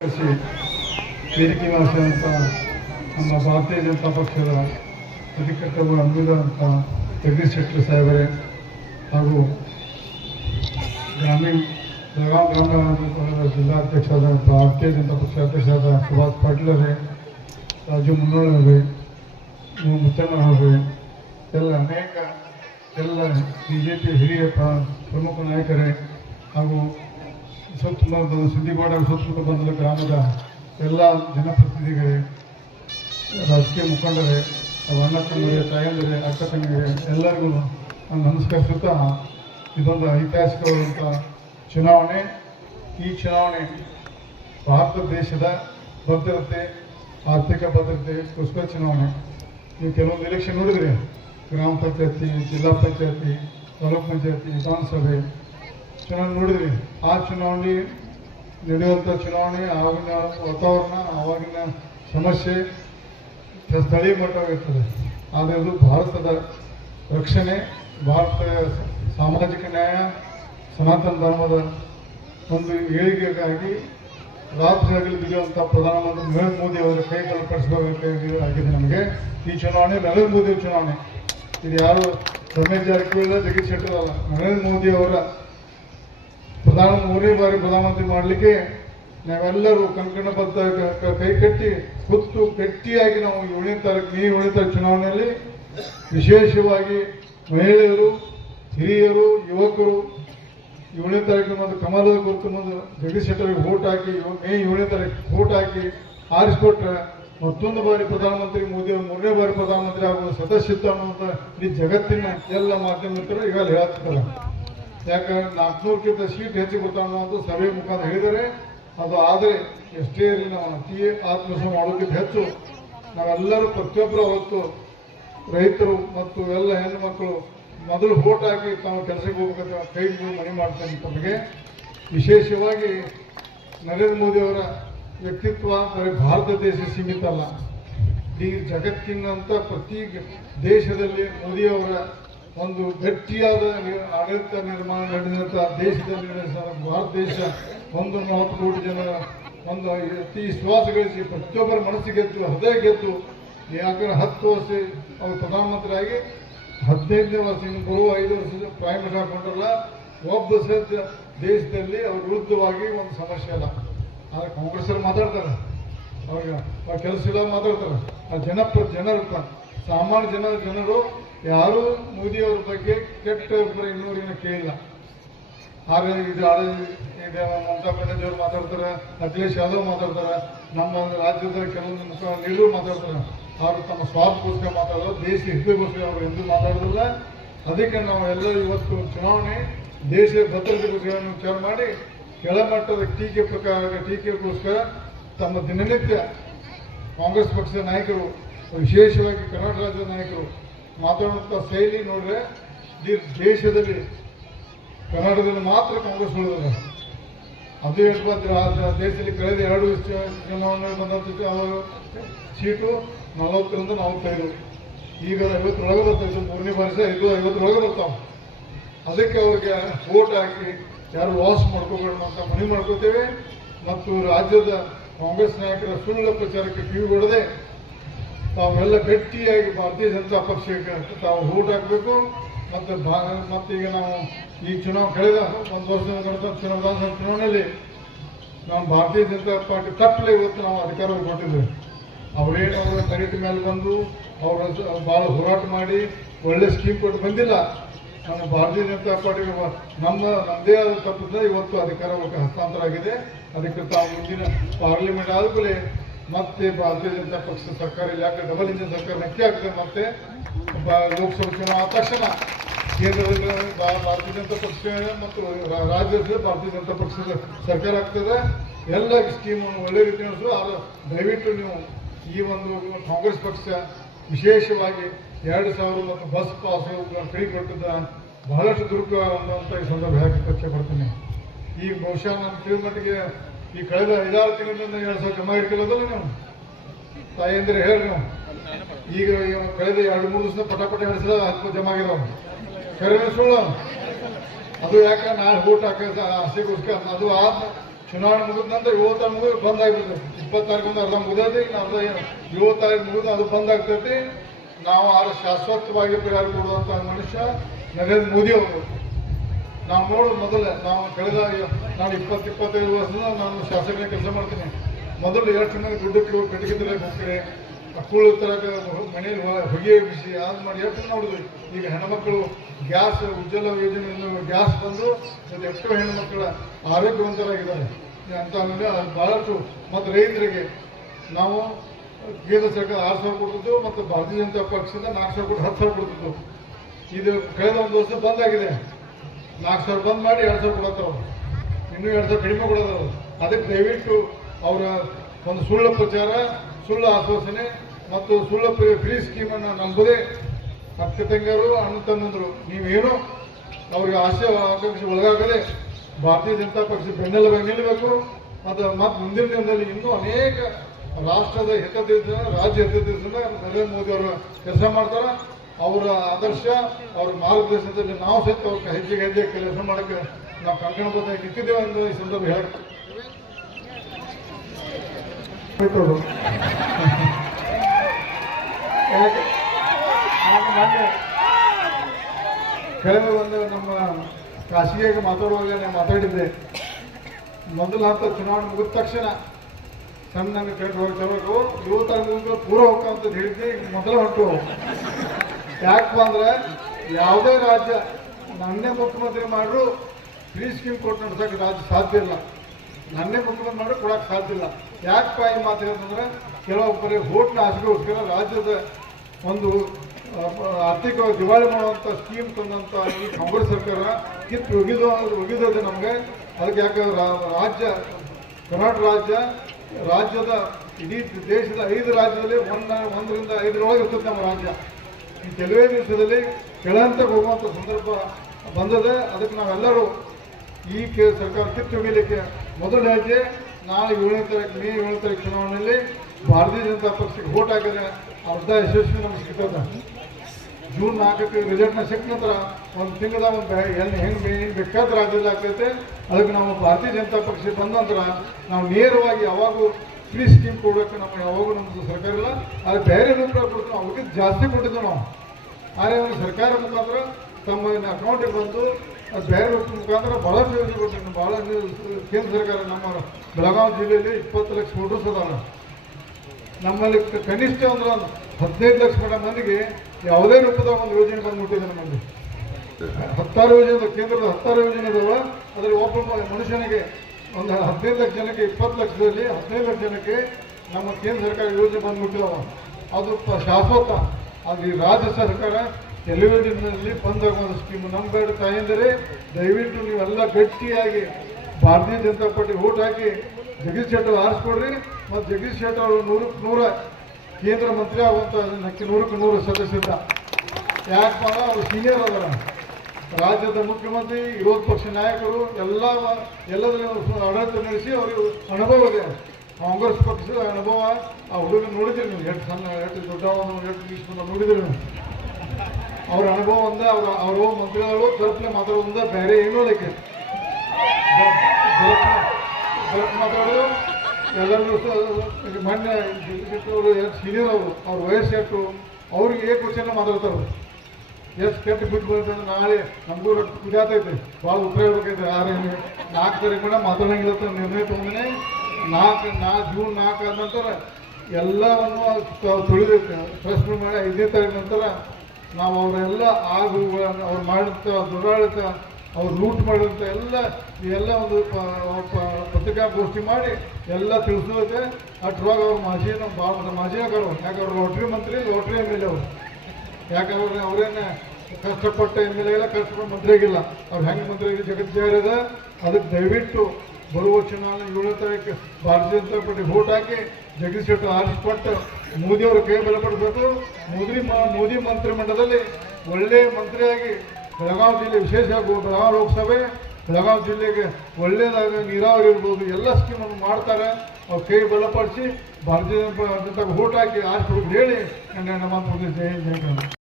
ವೇದಿಕೆ ಅಂತ ನಮ್ಮ ಭಾರತೀಯ ಜನತಾ ಪಕ್ಷದ ಅಧಿಕೃತರು ಅಂಬಿದಂಥ ಜಗದೀಶ್ ಶೆಟ್ಟರ್ ಸಾಹೇಬರೇ ಹಾಗೂ ಬೆಳಗಾವಿ ಗ್ರಾಮೀಣ ಜಿಲ್ಲಾಧ್ಯಕ್ಷರಾದ ಭಾರತೀಯ ಜನತಾ ಪಕ್ಷ ಅಧ್ಯಕ್ಷರಾದ ಸುಭಾಷ್ ಪಾಟೀಲರೇ, ರಾಜು ಮುನ್ನೋಳರೇ, ಮುತ್ತಣ್ಣರೇ, ಎಲ್ಲ BJP ಹಿರಿಯ ಪ್ರಮುಖ ನಾಯಕರೇ ಹಾಗೂ ಸಿಂಧಿಗೌಡ ಸುತ್ತಮುತ್ತ ಬಂದ ಗ್ರಾಮದ ಎಲ್ಲ ಜನಪ್ರತಿನಿಧಿಗಳೇ, ರಾಜಕೀಯ ಮುಖಂಡರೇ, ಅಣ್ಣ ತಮ್ಮರೇ, ತಾಯಂದಿರೇ, ಅಕ್ಕ ತಂಗಿರೇ, ಎಲ್ಲರಿಗೂ ನಾನು ನಮಸ್ಕರಿಸುತ್ತಾ, ಇದೊಂದು ಐತಿಹಾಸಿಕವಾದಂಥ ಚುನಾವಣೆ. ಈ ಚುನಾವಣೆ ಭಾರತ ದೇಶದ ಭದ್ರತೆ, ಆರ್ಥಿಕ ಭದ್ರತೆಗೋಸ್ಕರ ಚುನಾವಣೆ. ನೀವು ಕೆಲವೊಂದು ಎಲೆಕ್ಷನ್ ನೋಡಿದ್ರಿ, ಗ್ರಾಮ ಪಂಚಾಯತಿ, ಜಿಲ್ಲಾ ಪಂಚಾಯತಿ, ತಾಲೂಕ್ ಪಂಚಾಯತಿ, ವಿಧಾನಸಭೆ ಚುನಾವಣೆ ನೋಡಿದ್ರಿ. ಆ ಚುನಾವಣೆ ನಡೆಯುವಂಥ ಚುನಾವಣೆ, ಆವಾಗಿನ ವಾತಾವರಣ, ಆವಾಗಿನ ಸಮಸ್ಯೆ ಸ್ಥಳೀಯ ಮಟ್ಟವಾಗಿರ್ತದೆ. ಆದರೆ ಅದು ಭಾರತದ ರಕ್ಷಣೆ, ಭಾರತದ ಸಾಮಾಜಿಕ ನ್ಯಾಯ, ಸನಾತನ ಧರ್ಮದ ಒಂದು ಏಳಿಗೆಗಾಗಿ ರಾತ್ರಿ ಹಗಲು ದುಡಿಯುವಂಥ ಪ್ರಧಾನಮಂತ್ರಿ ನರೇಂದ್ರ ಮೋದಿ ಅವರ ಕೈ ಬಲಪಡಿಸಬೇಕಾಗಿದೆ. ನಮಗೆ ಈ ಚುನಾವಣೆ ನರೇಂದ್ರ ಮೋದಿ ಚುನಾವಣೆ. ಇದು ಯಾರು ರಮೇಶ್ ಜಾರಕಿಹೊಳಿ, ಜಗದೀಶ್ ಶೆಟ್ಟರ್ ಅಲ್ಲ, ನರೇಂದ್ರ ಮೋದಿ ಅವರ ಮೂರನೇ ಬಾರಿ ಪ್ರಧಾನಮಂತ್ರಿ ಮಾಡಲಿಕ್ಕೆ ನಾವೆಲ್ಲರೂ ಕಂಕಣಬದ್ಧ ಕೈ ಕಟ್ಟಿ ಕೂತು ಗಟ್ಟಿಯಾಗಿ ನಾವು 7ನೇ ತಾರೀಕು ಚುನಾವಣೆಯಲ್ಲಿ ವಿಶೇಷವಾಗಿ ಮಹಿಳೆಯರು, ಹಿರಿಯರು, ಯುವಕರು 7ನೇ ತಾರೀಕು ಮತ್ತು ಕಮಲದ ಗುರುತು ಮುಂದೆ ಜಗದೀಶ್ ಶೆಟ್ಟರ್ಗೆ ವೋಟ್ ಹಾಕಿ ಮೇ 7ನೇ ತಾರೀಕು ವೋಟ್ ಹಾಕಿ ಆರಿಸ್ಕೊಟ್ರೆ ಮತ್ತೊಂದು ಬಾರಿ ಪ್ರಧಾನಮಂತ್ರಿ ಮೋದಿ ಅವರು 3ನೇ ಬಾರಿ ಪ್ರಧಾನಮಂತ್ರಿ ಆಗುವ ಸದಸ್ಯತ್ವ ಅನ್ನುವಂಥ ಈ ಜಗತ್ತಿನ ಎಲ್ಲ ಮಾಧ್ಯಮಗಳು ಈಗ ಹೇಳ್ತಿದ್ದಾರೆ. ಯಾಕಂದ್ರೆ 400ಕ್ಕಿಂತ ಸೀಟ್ ಹೆಚ್ಚು ಗೊತ್ತಾಗ ಅನ್ನುವಂಥ ಸಭೆ ಮುಖಾಂತರ ಹೇಳಿದರೆ, ಅದು ಆದರೆ ಎಷ್ಟೇ ಇರಲಿ ನಾವು ಅತಿ ಆತ್ಮವಿಶ್ವಾಸ ಮಾಡೋಕ್ಕಿಂತ ಹೆಚ್ಚು ನಾವೆಲ್ಲರೂ ಪ್ರತಿಯೊಬ್ಬರು ಅವತ್ತು ರೈತರು ಮತ್ತು ಎಲ್ಲ ಹೆಣ್ಣು ಮಕ್ಕಳು ಮೊದಲು ವೋಟ್ ಹಾಕಿ ತಾವು ಕೆಲಸಕ್ಕೆ ಹೋಗ್ಬೇಕಂತ ಕೈ ಮನೆ ಮಾಡ್ತೇನೆ. ತಮಗೆ ವಿಶೇಷವಾಗಿ ನರೇಂದ್ರ ಮೋದಿ ಅವರ ವ್ಯಕ್ತಿತ್ವ ಬರೀ ಭಾರತ ದೇಶ ಸೀಮಿತ ಅಲ್ಲ, ಈ ಜಗತ್ತಿನಂಥ ಪ್ರತಿ ದೇಶದಲ್ಲಿ ಮೋದಿಯವರ ಒಂದು ಗಟ್ಟಿಯಾದ ಆಡಳಿತ ನಿರ್ಮಾಣ ನಡೆದಂಥ ದೇಶದಲ್ಲಿ ಭಾರತ ದೇಶ 140 ಕೋಟಿ ಜನರ ಒಂದು ಅತಿ ವಿಶ್ವಾಸ ಗಳಿಸಿ ಪ್ರತಿಯೊಬ್ಬರ ಮನಸ್ಸು ಗೆದ್ದು, ಹೃದಯ ಗೆದ್ದು, ಯಾಕಂದ್ರೆ 10 ವರ್ಷ ಅವರು ಪ್ರಧಾನಮಂತ್ರಿ ಆಗಿ 15ನೇ ವರ್ಷ ಇನ್ನು ಬರುವ 5 ವರ್ಷ ಪ್ರೈಮ್ ಮಿನಿಸ್ಟರ್ ಹಾಕೊಂಡ್ರಲ್ಲ, ಒಬ್ಬ ದೇಶದಲ್ಲಿ ಅವ್ರ ವಿರುದ್ಧವಾಗಿ ಒಂದು ಸಮಸ್ಯೆ ಅಲ್ಲ. ಆದರೆ ಕಾಂಗ್ರೆಸ್ಸರು ಮಾತಾಡ್ತಾರೆ, ಅವ್ರಿಗೆ ಕೆಲಸ ಇಲ್ಲ ಮಾತಾಡ್ತಾರೆ. ಆ ಜನರು ಸಾಮಾನ್ಯ ಜನರು ಯಾರೂ ಮೋದಿಯವ್ರ ಬಗ್ಗೆ ಕೆಟ್ಟ ಇನ್ನೂರಿನ ಕೇಳಿಲ್ಲ. ಆದರೆ ಇದು ಮಮತಾ ಬ್ಯಾನರ್ಜಿ ಅವರು ಮಾತಾಡ್ತಾರೆ, ಅಖಿಲೇಶ್ ಯಾದವ್ ಮಾತಾಡ್ತಾರೆ, ನಮ್ಮ ರಾಜ್ಯದ ಕೆಲವೊಂದು ಲೀಡರು ಮಾತಾಡ್ತಾರೆ. ಅವರು ತಮ್ಮ ಸ್ವಾರ್ಥಕ್ಕೋಸ್ಕರ ಮಾತಾಡೋದು, ದೇಶ ಹಿತಗೋಸ್ಕರ ಅವರು ಎಂದೂ ಮಾತಾಡೋದಿಲ್ಲ. ಅದಕ್ಕೆ ನಾವು ಎಲ್ಲರೂ ಇವತ್ತು ಚುನಾವಣೆ ದೇಶದ ಭದ್ರತೆಗೋಸ್ಕರ ವಿಚಾರ ಮಾಡಿ ಕೆಳಮಟ್ಟದ ಟೀಕೆಗೋಸ್ಕರ ತಮ್ಮ ದಿನನಿತ್ಯ ಕಾಂಗ್ರೆಸ್ ಪಕ್ಷದ ನಾಯಕರು, ವಿಶೇಷವಾಗಿ ಕರ್ನಾಟಕ ರಾಜ್ಯದ ನಾಯಕರು ಮಾತಾಡುವಂಥ ಶೈಲಿ ನೋಡಿದ್ರೆ ದೇಶದಲ್ಲಿ ಕರ್ನಾಟಕದಲ್ಲಿ ಮಾತ್ರ ಕಾಂಗ್ರೆಸ್ ಉಳಿದಿದೆ. ಅದು ದೇಶದಲ್ಲಿ ಕಳೆದ 2 ಚುನಾವಣೆ ಬಂದಂಥ ಸೀಟು 40ರಿಂದ 45, ಈಗ 50ರೊಳಗೆ ಬರ್ತಾಯಿತ್ತು. 3ನೇ ಬಾರಿ 50ರೊಳಗೆ ಬರ್ತಾವೆ. ಅದಕ್ಕೆ ಅವ್ರಿಗೆ ವೋಟ್ ಹಾಕಿ ಯಾರು ಲಾಸ್ ಮಾಡ್ಕೋಬೇಡ ಅಂತ ಮನವಿ ಮಾಡ್ಕೋತೇವೆ. ಮತ್ತು ರಾಜ್ಯದ ಕಾಂಗ್ರೆಸ್ ನಾಯಕರ ಸುಳ್ಳು ಪ್ರಚಾರಕ್ಕೆ ಕಿವಿ ಹೊಡೆದೆ ತಾವೆಲ್ಲ ಗಟ್ಟಿಯಾಗಿ ಭಾರತೀಯ ಜನತಾ ಪಕ್ಷಕ್ಕೆ ತಾವು ವೋಟ್ ಹಾಕಬೇಕು. ಮತ್ತು ಈಗ ನಾವು ಈ ಕಳೆದ 1 ವರ್ಷದ ವಿಧಾನಸಭಾ ಚುನಾವಣೆಯಲ್ಲಿ ನಾವು ಭಾರತೀಯ ಜನತಾ ಪಾರ್ಟಿ ತಪ್ಪಲೆ ಇವತ್ತು ನಾವು ಅಧಿಕಾರ ಕೊಟ್ಟಿದ್ದೇವೆ. ಅವರೇನು ಅವರ ಮೆರಿಟ್ ಮೇಲೆ ಬಂದು ಅವರ ಭಾಳ ಹೋರಾಟ ಮಾಡಿ ಒಳ್ಳೆ ಸ್ಕೀಮ್ ಕೊಟ್ಟು ಬಂದಿಲ್ಲ. ನಮ್ಮ ಭಾರತೀಯ ಜನತಾ ಪಾರ್ಟಿಗೆ ನಮ್ಮದೇ ಆದ ತಪ್ಪಿದ್ರೆ ಇವತ್ತು ಅಧಿಕಾರ ಹಸ್ತಾಂತರ ಆಗಿದೆ. ಅದಕ್ಕೆ ತಾವು ಮುಂದಿನ ಪಾರ್ಲಿಮೆಂಟ್ ಆದಮೇಲೆ ಮತ್ತೆ ಭಾರತೀಯ ಜನತಾ ಪಕ್ಷದ ಸರ್ಕಾರ ಯಾಕೆ ಡಬಲ್ ಇಂಜಿನ್ ಸರ್ಕಾರ ನಕ್ಕಿ ಆಗ್ತದೆ. ಮತ್ತೆ ಲೋಕಸಭೆ ಚುನಾವಣೆ ಆದ ತಕ್ಷಣ ಕೇಂದ್ರದಲ್ಲಿ ಭಾರತೀಯ ಜನತಾ ಪಕ್ಷ ಮತ್ತು ರಾಜ್ಯದಲ್ಲಿ ಭಾರತೀಯ ಜನತಾ ಪಕ್ಷದ ಸರ್ಕಾರ ಆಗ್ತದೆ. ಎಲ್ಲ ಸ್ಕೀಮನ್ನು ಒಳ್ಳೆ ರೀತಿ ನಡೆಸು. ಆದರೆ ದಯವಿಟ್ಟು ನೀವು ಈ ಒಂದು ಕಾಂಗ್ರೆಸ್ ಪಕ್ಷ ವಿಶೇಷವಾಗಿ 2000 ಮತ್ತು ಬಸ್ ಪಾಸ್ ಫ್ರೀ ಕೊಟ್ಟಿದ್ದ ಬಹಳಷ್ಟು ದುರುಪಯೋಗ ಅನ್ನುವಂಥ ಈ ಸಂದರ್ಭ ಹೇಗೆ ಚರ್ಚೆ ಕೊಡ್ತೀನಿ. ಈಗ ಬಹುಶಃ ನಾನು ತಿಳಿದ ಮಟ್ಟಿಗೆ ಈ ಕಳೆದ 5-6 ತಿಂಗಳಿಂದ 2,000 ಜಮಾ ಇರ್ಕಿಲ್ಲದಲ್ಲ ನೀವು ತಾಯಿ ಹೇಳ್ರಿ. ನೀವು ಈಗ ಕಳೆದ 2-3 ದಿವಸ ಪಟಾಪಟ ಹೇಳಿಸಿದ 10 ಜಮಾ ಆಗಿದಾವೆ. ಕರೆ ಸುಳ್ಳು. ಅದು ಯಾಕೆ ನಾಳೆ ವೋಟ್ ಹಾಕ ಆಸೆಗೋಸ್ಕರ ಅದು ಚುನಾವಣೆ ಮುಗಿದ ನಂತರ 7 ತಾರೀಕು ಮುಗಿದು ಬಂದ್ ಆಗ್ಬಿಡ್ತೈತಿ. 20 ತಾರೀಕು ಒಂದು ಅರ್ಧ ಮುಗಿದೈತಿ, ಇನ್ನು ಅರ್ಧ 7 ತಾರೀಕು ಮುಗಿದು ಅದು ಬಂದ್ ಆಗ್ತೈತಿ. ನಾವು ಆರು ಶಾಶ್ವತವಾಗಿ ಪರಿಹಾರ ಕೊಡುವಂಥ ಮನುಷ್ಯ ನರೇಂದ್ರ ಮೋದಿ ಅವರು. ನಾವು ನೋಡೋದು ಮೊದಲೇ ನಾವು ಕಳೆದ ನಾನು 20-25 ವರ್ಷದಿಂದ ನಾನು ಶಾಸಕರ ಕೆಲಸ ಮಾಡ್ತೀನಿ. ಮೊದಲು 2 ತಿಂಗಳು ದುಡ್ಡು ಕಟ್ಟಿಗೆ ಹೋಗ್ತೀರಿ, ಕೂಳು ತರಕ ಮನೇಲಿ ಹೊಗೆ ಬಿಸಿ ಅದು ಮಾಡಿ ಎಷ್ಟು ನೋಡಿದ್ವಿ. ಈಗ ಹೆಣ್ಮಕ್ಳು ಗ್ಯಾಸ್ ಉಜ್ವಲ ಯೋಜನೆಯಿಂದ ಗ್ಯಾಸ್ ಬಂದು ಎಷ್ಟು ಹೆಣ್ಣುಮಕ್ಕಳ ಆರೋಗ್ಯವಂತರಾಗಿದ್ದಾರೆ ಅಂತ ಬಹಳಷ್ಟು. ಮತ್ತು ರೈತರಿಗೆ ನಾವು ಕೇಂದ್ರ ಸರ್ಕಾರ 6,000 ಕೊಡ್ತಿದ್ದು ಮತ್ತು ಭಾರತೀಯ ಜನತಾ ಪಕ್ಷದಿಂದ 4,000 ಕೊಟ್ಟು 10,000 ಕೊಡ್ತಿದ್ದು. ಇದು ಕಳೆದ ಒಂದು ವರ್ಷ ಬಂದಾಗಿದೆ. 4,000 ಬಂದ್ ಮಾಡಿ 2,000 ಕೊಡತ್ತವ್ರು, ಇನ್ನೂ 2,000 ಕಡಿಮೆ ಕೊಡೋದವ್ರು. ಅದಕ್ಕೆ ದಯವಿಟ್ಟು ಅವರ ಒಂದು ಸುಳ್ಳು ಪ್ರಚಾರ, ಸುಳ್ಳು ಆಶ್ವಾಸನೆ ಮತ್ತು ಸುಳ್ಳು ಫ್ರೀ ಸ್ಕೀಮನ್ನು ನಂಬುದೇ ಅಕ್ಕ ತಂಗಿಯರು ಅಣ್ಣ ತಮ್ಮಂದರು ನೀವೇನು ಅವ್ರಿಗೆ ಆಶೆ ಆಕಾಂಕ್ಷೆ ಒಳಗಾಗದೆ ಭಾರತೀಯ ಜನತಾ ಪಕ್ಷ ಬೆನ್ನೆಲುಬಾಗಿ ನಿಲ್ಲಬೇಕು. ಮತ್ತು ಮುಂದಿನ ದಿನದಲ್ಲಿ ಇನ್ನೂ ಅನೇಕ ರಾಷ್ಟ್ರದ ಹಿತದಿಂದ ರಾಜ್ಯ ಹಿತದಿಂದ ನರೇಂದ್ರ ಮೋದಿ ಅವರು ಕೆಲಸ ಮಾಡ್ತಾರೆ. ಅವರ ಆದರ್ಶ ಅವರ ಮಾರ್ಗದರ್ಶನದಲ್ಲಿ ನಾವು ಸಹಿತ ಅವ್ರ ಹೆಜ್ಜೆ ಕೆಲಸ ಮಾಡೋಕ್ಕೆ ನಾವು ಕಂಕಣಬದ್ಧ ನಿಂತಿದ್ದೇವೆ ಎಂದು ಈ ಸಂದರ್ಭ ಹೇಳ್ತಾರೆ. ಕಳೆದ ಒಂದು ನಮ್ಮ ಖಾಸಗಿಯಾಗಿ ಮಾತಾಡುವಾಗ ನಾನು ಮಾತಾಡಿದ್ದೆ. ಮೊದಲ ಹಂತ ಚುನಾವಣೆ ಮುಗಿದ ತಕ್ಷಣ ಸಣ್ಣ ನನ್ನ ಕರೆಕ್ಟ್ ಹೋಗ್ತಬೇಕು, 7 ತಾರೀಕು ಪೂರ ಹೋಗ್ತಂತ ಹೇಳಿದ್ದೆ. ಈಗ ಮೊದಲ ಹೊಂಟು. ಯಾಕಪ್ಪ ಅಂದ್ರೆ ಯಾವುದೇ ರಾಜ್ಯ ನನ್ನೇ ಮುಖ್ಯಮಂತ್ರಿ ಮಾಡ್ರು ಫ್ರೀ ಸ್ಕೀಮ್ ಕೊಟ್ಟು ನಡೆಸೋಕೆ ರಾಜ್ಯ ಸಾಧ್ಯ ಇಲ್ಲ. ನನ್ನೇ ಮುಖ್ಯಮಂತ್ರಿ ಮಾಡ್ರು ಕೊಡೋಕೆ ಸಾಧ್ಯ ಇಲ್ಲ. ಯಾಕಪ್ಪ ಈ ಮಾತು ಹೇಳಿದ್ರೆ ಕೆಲವೊಬ್ಬರಿಗೆ ಓಟ್ನ ಆಸೆಗೋಸ್ಕರ ರಾಜ್ಯದ ಒಂದು ಆರ್ಥಿಕ ದಿವಾಳಿ ಮಾಡುವಂಥ ಸ್ಕೀಮ್ ತಂದಂಥ ಈ ಕಾಂಗ್ರೆಸ್ ಸರ್ಕಾರ ಒಗಿದೋದೆ ನಮಗೆ. ಅದಕ್ಕೆ ಯಾಕಂದ್ರೆ ರಾಜ್ಯ ಕರ್ನಾಟಕ ರಾಜ್ಯದ ಇಡೀ ದೇಶದ 5 ರಾಜ್ಯದಲ್ಲಿ 1ರಿಂದ 5ರೊಳಗೆ ಇರ್ತದೆ ನಮ್ಮ ರಾಜ್ಯ. ಈ ಕೆಲವೇ ದಿವಸದಲ್ಲಿ ಕೆಳಹಂತಕ್ಕೆ ಹೋಗುವಂಥ ಸಂದರ್ಭ ಬಂದದೆ. ಅದಕ್ಕೆ ನಾವೆಲ್ಲರೂ ಈ ಸರ್ಕಾರ ಕಿತ್ತೊಗಿಲಿಕ್ಕೆ ಮೊದಲ ಹೆಜ್ಜೆ ನಾಳೆ 7ನೇ ತಾರೀಕು ಮೇ 7ನೇ ತಾರೀಕು ಚುನಾವಣೆಯಲ್ಲಿ ಭಾರತೀಯ ಜನತಾ ಪಕ್ಷಕ್ಕೆ ವೋಟ್ ಹಾಕಿದ್ರೆ ಅರ್ಧ ಯಶಸ್ವಿ ನಮ್ಗೆ ಸಿಗ್ತದೆ. ಜೂನ್ 4ಕ್ಕೆ ರಿಸಲ್ಟ್ನ ಸಿಕ್ಕ ನಂತರ ಒಂದು ತಿಂಗಳ ಹೆಂಗೆ ಬೇಕಾದ ರಾಜ್ಯದಲ್ಲಿ ಆಗ್ತೈತೆ. ಅದಕ್ಕೆ ನಾವು ಭಾರತೀಯ ಜನತಾ ಪಕ್ಷ ಬಂದ ನಂತರ ನಾವು ನೇರವಾಗಿ ಯಾವಾಗೂ ಫ್ರೀ ಸ್ಕೀಮ್ ಕೊಡೋಕ್ಕೆ ನಮ್ಮ ಯಾವಾಗೂ ನಮ್ಮದು ಸರ್ಕಾರ ಇಲ್ಲ. ಆದರೆ ಬೇರೆ ರೂಪಾಯಿ ಕೊಡ್ತೀವಿ, ಅವ್ರಿಗೆ ಜಾಸ್ತಿ ಕೊಟ್ಟಿದ್ದು ನಾವು. ಆದರೆ ಒಂದು ಸರ್ಕಾರ ಮುಖಾಂತರ ತಮ್ಮ ಅಕೌಂಟಿಗೆ ಬಂದು ಅದು ಬೇರೆ ಮುಖಾಂತರ ಭಾಳಷ್ಟು ಯೋಜನೆ ಕೊಡ್ತೀವಿ. ಭಾಳ ಕೇಂದ್ರ ಸರ್ಕಾರ ನಮ್ಮ ಬೆಳಗಾವಿ ಜಿಲ್ಲೆಯಲ್ಲಿ 20 ಲಕ್ಷ ವೋಟರ್ಸ್ ಅದಾವೆ. ನಮ್ಮಲ್ಲಿ ಕನಿಷ್ಠ ಅಂದ್ರೆ 15 ಲಕ್ಷ ಮಂದಿಗೆ ಯಾವುದೇ ರೂಪದ ಒಂದು ಯೋಜನೆ ಬಂದ್ಬಿಟ್ಟಿದೆ. ನಮ್ಮಲ್ಲಿ 10 ಯೋಜನೆ, ಕೇಂದ್ರದ 10 ಯೋಜನೆ ಇದಾವೆ. ಅದರಲ್ಲಿ ಒಬ್ಬ ಮನುಷ್ಯನಿಗೆ ಒಂದು 15 ಲಕ್ಷ ಜನಕ್ಕೆ 20 ಲಕ್ಷದಲ್ಲಿ 15 ಲಕ್ಷ ಜನಕ್ಕೆ ನಮ್ಮ ಕೇಂದ್ರ ಸರ್ಕಾರ ಯೋಜನೆ ಬಂದ್ಬಿಟ್ಟಿದಾವ. ಅದು ಶಾಶ್ವತ. ಅದು ಈ ರಾಜ್ಯ ಸರ್ಕಾರ ಟೆಲಿವಿಷನ್ನಲ್ಲಿ ಬಂದಾಗುವ ಸ್ಕೀಮು. ನಮ್ಮ ಬೇಡ ತಾಯಂದರೆ ದಯವಿಟ್ಟು ನೀವೆಲ್ಲ ಗಟ್ಟಿಯಾಗಿ ಭಾರತೀಯ ಜನತಾ ಪಾರ್ಟಿ ವೋಟ್ ಹಾಕಿ ಜಗದೀಶ್ ಶೆಟ್ಟರ್ ಆರಿಸ್ಕೊಡ್ರಿ. ಮತ್ತು ಜಗದೀಶ್ ಶೆಟ್ಟರ್ ಅವರು 100ಕ್ಕೆ 100 ಕೇಂದ್ರ ಮಂತ್ರಿ ಆಗುವಂಥ 100ಕ್ಕೆ 100 ಸದಸ್ಯರ. ಯಾಕಪ್ಪ ಅಂದ್ರೆ ಅವರು ಸೀನಿಯರ್ ಅದರ ರಾಜ್ಯದ ಮುಖ್ಯಮಂತ್ರಿ, ವಿರೋಧ ಪಕ್ಷ ನಾಯಕರು ಎಲ್ಲದರಲ್ಲಿ ಆಡಳಿತ ನಡೆಸಿ ಅವರಿಗೆ ಅನುಭವ ಇದೆ. ಕಾಂಗ್ರೆಸ್ ಪಕ್ಷದ ಅನುಭವ ಆ ಹುಡುಗ ನೋಡಿದ್ರಿ ನೀವು, ಎಷ್ಟು ಸಣ್ಣ ಎಷ್ಟು ದೊಡ್ಡವನು ಎಷ್ಟು ಇಷ್ಟು ನೋಡಿದ್ರಿ ನೀವು. ಅವ್ರ ಅನುಭವ ಒಂದ ಅವರು ಮಂತ್ರಿಗಳು ಕಲ್ಪನೆ ಮಾತಾಡೋದ್ರಿಂದ ಬೇರೆ ಏನೂ ಲೈಕೆ ಮಾತಾಡೋದು. ಎಲ್ಲರಿಗೂ ಮೊನ್ನೆ ಅವರು ಎಷ್ಟು ಸೀನಿಯರ್ ಅವ್ರ ವಯಸ್ಸು ಎಷ್ಟು ಅವ್ರಿಗೆ ಕ್ವಶನ್ ಮಾತಾಡ್ತಾರೆ. ಎಷ್ಟು ಕೆಟ್ಟ ಬಿಟ್ಟು ಬರ್ತದೆ ನಾಳೆ ನಮಗೂ ಕುದಿಯಾತೈತೆ ಭಾಳ ಉತ್ತರ ಹೇಳ್ಬೇಕೈತೆ. 4 ತಾರೀಕು ಕೂಡ ಮಾತಾಡೋಂಗಿಲ್ಲ ನಿರ್ಣಯ ತೊಗೊಂಡೇ. ಜೂನ್ 4 ಆದ ನಂತರ ಎಲ್ಲವನ್ನು ತೊಳಿದೈತೆ. ಪ್ರಶ್ನೆ ಮಾಡಿ 5ನೇ ತಾರೀಕು ನಂತರ ನಾವು ಅವರೆಲ್ಲ ಆಗುಗಳನ್ನು ಅವ್ರು ಮಾಡಿದಂಥ ದುರಾಡಳಿತ, ಅವ್ರು ಲೂಟ್ ಮಾಡಿದಂಥ ಎಲ್ಲ ಒಂದು ಪತ್ರಿಕಾಗೋಷ್ಠಿ ಮಾಡಿ ಎಲ್ಲ ತಿಳಿಸೋದಕ್ಕೆ. ಅಷ್ಟ್ರೊಳಗೆ ಅವ್ರ ಮಾಜಿನಗರು ಯಾಕೆ ಅವ್ರು lottery Mantri, lottery M L A ಅವರು. ಯಾಕಂದ್ರೆ ಅವರೇನೆ ಕಷ್ಟಪಟ್ಟ ಎಮ್ ಎಲ್ ಎ ಇಲ್ಲ, ಕಷ್ಟಪಟ್ಟ ಮಂತ್ರಿ ಆಗಿಲ್ಲ. ಅವ್ರು ಹೆಂಗೆ ಮಂತ್ರಿ ಆಗಿ ಜಗಜ್ಜಾರದ. ಅದಕ್ಕೆ ದಯವಿಟ್ಟು ಬರುವ ಚುನಾವಣೆ 7ನೇ ತಾರೀಕು ಭಾರತೀಯ ಜನತಾ ಪಾರ್ಟಿ ವೋಟ್ ಹಾಕಿ ಜಗದೀಶ್ ಶೆಟ್ಟರ್ ಆರಿಸಿಕೊಟ್ಟು ಮೋದಿಯವರು ಕೈ ಬಲಪಡಿಸಬೇಕು. ಮೋದಿ ಮಂತ್ರಿಮಂಡಲದಲ್ಲಿ ಒಳ್ಳೆಯ ಮಂತ್ರಿಯಾಗಿ ಬೆಳಗಾವಿ ಜಿಲ್ಲೆ, ವಿಶೇಷವಾಗಿ ಬೆಳಗಾವಿ ಲೋಕಸಭೆ, ಬೆಳಗಾವಿ ಜಿಲ್ಲೆಗೆ ಒಳ್ಳೆಯದಾಗಿ ನೀರಾವರಿ ಇರ್ಬೋದು ಎಲ್ಲ ಸ್ಕೀಮನ್ನು ಮಾಡ್ತಾರೆ. ಅವ್ರು ಕೈ ಬಲಪಡಿಸಿ ಭಾರತೀಯ ಜನತಾ ವೋಟ್ ಹಾಕಿ ಆರಿಸ್ಕೊಡೋದು ಹೇಳಿ ನನ್ನ ಮಾತು ಮುಗಿಸ್ತೇನೆ. ಜೈ